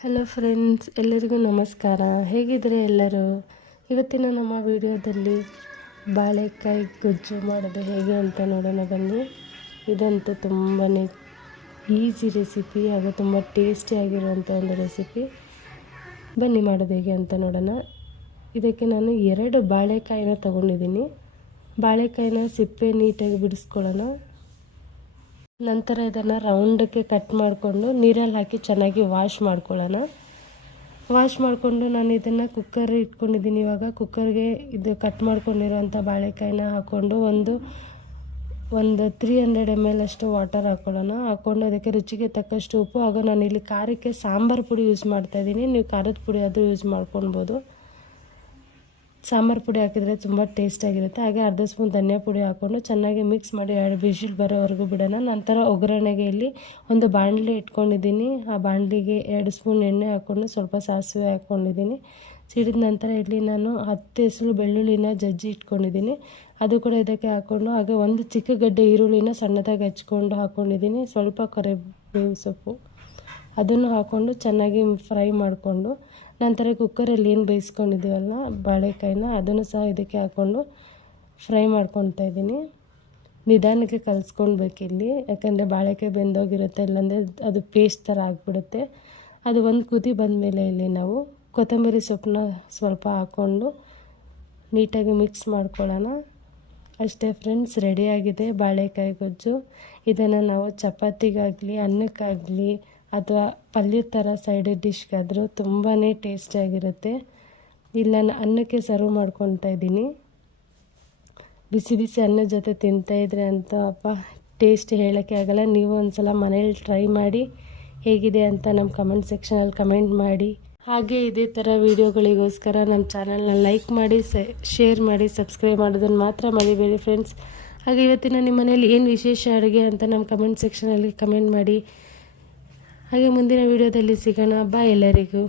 Hello friends, ಎಲ್ಲರಿಗೂ ನಮಸ್ಕಾರ. ಹೇಗಿದ್ರೆ ಎಲ್ಲರೂ? ಇವತ್ತಿನ ನಮ್ಮ ವಿಡಿಯೋದಲ್ಲಿ ಬಾಳೆಕಾಯಿ ಗೊಜ್ಜು ಮಾಡೋದು ಹೇಗೆ ಅಂತ ನೋಡೋಣ ಬನ್ನಿ. ಇದಂತೂ ತುಂಬಾ ಈಸಿ ರೆಸಿಪಿ ಹಾಗೂ ತುಂಬ ಟೇಸ್ಟಿಯಾಗಿರುವಂಥ ಒಂದು ರೆಸಿಪಿ. ಬನ್ನಿ ಮಾಡೋದು ಹೇಗೆ ಅಂತ ನೋಡೋಣ. ಇದಕ್ಕೆ ನಾನು 2 ಬಾಳೆಕಾಯಿನ ತೊಗೊಂಡಿದ್ದೀನಿ. ಬಾಳೆಕಾಯಿನ ಸಿಪ್ಪೆ ನೀಟಾಗಿ ಬಿಡಿಸ್ಕೊಳ್ಳೋಣ. ನಂತರ ಇದನ್ನು ರೌಂಡಕ್ಕೆ ಕಟ್ ಮಾಡಿಕೊಂಡು ನೀರಲ್ಲಿ ಹಾಕಿ ಚೆನ್ನಾಗಿ ವಾಶ್ ಮಾಡ್ಕೊಳ್ಳೋಣ. ವಾಶ್ ಮಾಡಿಕೊಂಡು ನಾನು ಇದನ್ನು ಕುಕ್ಕರ್ ಇಟ್ಕೊಂಡಿದ್ದೀನಿ. ಇವಾಗ ಕುಕ್ಕರ್ಗೆ ಇದು ಕಟ್ ಮಾಡ್ಕೊಂಡಿರೋಂಥ ಬಾಳೆಕಾಯಿನ ಹಾಕ್ಕೊಂಡು ಒಂದು 300 ml ಅಷ್ಟು ವಾಟರ್ ಹಾಕ್ಕೊಳ್ಳೋಣ. ಹಾಕ್ಕೊಂಡು ಅದಕ್ಕೆ ರುಚಿಗೆ ತಕ್ಕಷ್ಟು ಉಪ್ಪು ಹಾಗೂ ನಾನಿಲ್ಲಿ ಖಾರಕ್ಕೆ ಸಾಂಬಾರು ಪುಡಿ ಯೂಸ್ ಮಾಡ್ತಾಯಿದ್ದೀನಿ. ನೀವು ಖಾರದ ಪುಡಿ ಆದರೂ ಯೂಸ್ ಮಾಡ್ಕೊಳ್ಬೋದು. ಸಾಂಬಾರು ಪುಡಿ ಹಾಕಿದರೆ ತುಂಬ ಟೇಸ್ಟಾಗಿರುತ್ತೆ. ಹಾಗೆ ಅರ್ಧ ಸ್ಪೂನ್ ಧನಿಯಾ ಪುಡಿ ಹಾಕ್ಕೊಂಡು ಚೆನ್ನಾಗಿ ಮಿಕ್ಸ್ ಮಾಡಿ 2 ವಿಸಿಲ್ ಬರೋವರೆಗೂ ಬಿಡೋಣ. ನಂತರ ಒಗ್ಗರಣೆಗೆ ಇಲ್ಲಿ ಒಂದು ಬಾಣಲಿ ಇಟ್ಕೊಂಡಿದ್ದೀನಿ. ಆ ಬಾಣಲಿಗೆ 2 ಸ್ಪೂನ್ ಎಣ್ಣೆ ಹಾಕ್ಕೊಂಡು ಸ್ವಲ್ಪ ಸಾಸಿವೆ ಹಾಕ್ಕೊಂಡಿದ್ದೀನಿ. ಸಿಡಿದ ನಂತರ ಇಲ್ಲಿ ನಾನು 10 ಎಸಳು ಬೆಳ್ಳುಳ್ಳಿನ ಜಜ್ಜಿ ಇಟ್ಕೊಂಡಿದ್ದೀನಿ. ಅದು ಕೂಡ ಇದಕ್ಕೆ ಹಾಕ್ಕೊಂಡು, ಹಾಗೆ ಒಂದು ಚಿಕ್ಕ ಗಡ್ಡೆ ಈರುಳ್ಳಿನ ಸಣ್ಣದಾಗಿ ಹಚ್ಕೊಂಡು ಹಾಕ್ಕೊಂಡಿದ್ದೀನಿ. ಸ್ವಲ್ಪ ಕರಿಬೇವು ಸೊಪ್ಪು ಅದನ್ನು ಹಾಕ್ಕೊಂಡು ಚೆನ್ನಾಗಿ ಫ್ರೈ ಮಾಡಿಕೊಂಡು, ನಂತರ ಕುಕ್ಕರಲ್ಲಿ ಏನು ಬೇಯಿಸ್ಕೊಂಡಿದ್ದೀವಲ್ಲ ಬಾಳೆಕಾಯಿನ ಅದನ್ನು ಸಹ ಇದಕ್ಕೆ ಹಾಕ್ಕೊಂಡು ಫ್ರೈ ಮಾಡ್ಕೊತಾ ಇದ್ದೀನಿ. ನಿಧಾನಕ್ಕೆ ಕಲಿಸ್ಕೊಳ್ಬೇಕಿಲ್ಲಿ, ಯಾಕಂದರೆ ಬಾಳೆಕಾಯಿ ಬೆಂದೋಗಿರುತ್ತೆ, ಇಲ್ಲಾಂದರೆ ಅದು ಪೇಸ್ಟ್ ಥರ ಆಗಿಬಿಡುತ್ತೆ. ಅದು ಒಂದು ಕುದಿ ಬಂದಮೇಲೆ ಇಲ್ಲಿ ನಾವು ಕೊತ್ತಂಬರಿ ಸೊಪ್ಪನ್ನ ಸ್ವಲ್ಪ ಹಾಕ್ಕೊಂಡು ನೀಟಾಗಿ ಮಿಕ್ಸ್ ಮಾಡ್ಕೊಳ್ಳೋಣ. ಅಷ್ಟೇ ಫ್ರೆಂಡ್ಸ್, ರೆಡಿಯಾಗಿದೆ ಬಾಳೆಕಾಯಿ ಗೊಜ್ಜು. ಇದನ್ನು ನಾವು ಚಪಾತಿಗಾಗಲಿ, ಅನ್ನಕ್ಕಾಗಲಿ ಅಥವಾ ಪಲ್ಯದ ಥರ ಸೈಡ್ ಡಿಶ್ಗಾದರೂ ತುಂಬಾ ಟೇಸ್ಟಿಯಾಗಿರುತ್ತೆ. ಇಲ್ಲ ನಾನು ಅನ್ನಕ್ಕೆ ಸರ್ವ್ ಮಾಡ್ಕೊತಾ ಇದ್ದೀನಿ. ಬಿಸಿ ಬಿಸಿ ಅನ್ನದ ಜೊತೆ ತಿಂತಾಯಿದ್ರೆ ಅಂತ ಟೇಸ್ಟ್ ಹೇಳೋಕ್ಕೆ ಆಗಲ್ಲ. ನೀವು ಒಂದು ಸಲ ಮನೇಲಿ ಟ್ರೈ ಮಾಡಿ ಹೇಗಿದೆ ಅಂತ ನಮ್ಮ ಕಮೆಂಟ್ ಸೆಕ್ಷನಲ್ಲಿ ಕಮೆಂಟ್ ಮಾಡಿ. ಹಾಗೆ ಇದೇ ಥರ ವೀಡಿಯೋಗಳಿಗೋಸ್ಕರ ನಮ್ಮ ಚಾನಲ್ನ ಲೈಕ್ ಮಾಡಿ, ಶೇರ್ ಮಾಡಿ, ಸಬ್ಸ್ಕ್ರೈಬ್ ಮಾಡೋದನ್ನು ಮಾತ್ರ ಮರಿಬೇಡಿ ಫ್ರೆಂಡ್ಸ್. ಹಾಗೆ ಇವತ್ತಿನ ನಿಮ್ಮ ಮನೇಲಿ ಏನು ವಿಶೇಷ ಅಡುಗೆ ಅಂತ ನಮ್ಮ ಕಮೆಂಟ್ ಸೆಕ್ಷನಲ್ಲಿ ಕಮೆಂಟ್ ಮಾಡಿ. ಹಾಗೆ ಮುಂದಿನ ವೀಡಿಯೋದಲ್ಲಿ ಸಿಗೋಣ. ಬಾಯ್ ಎಲ್ಲರಿಗೂ.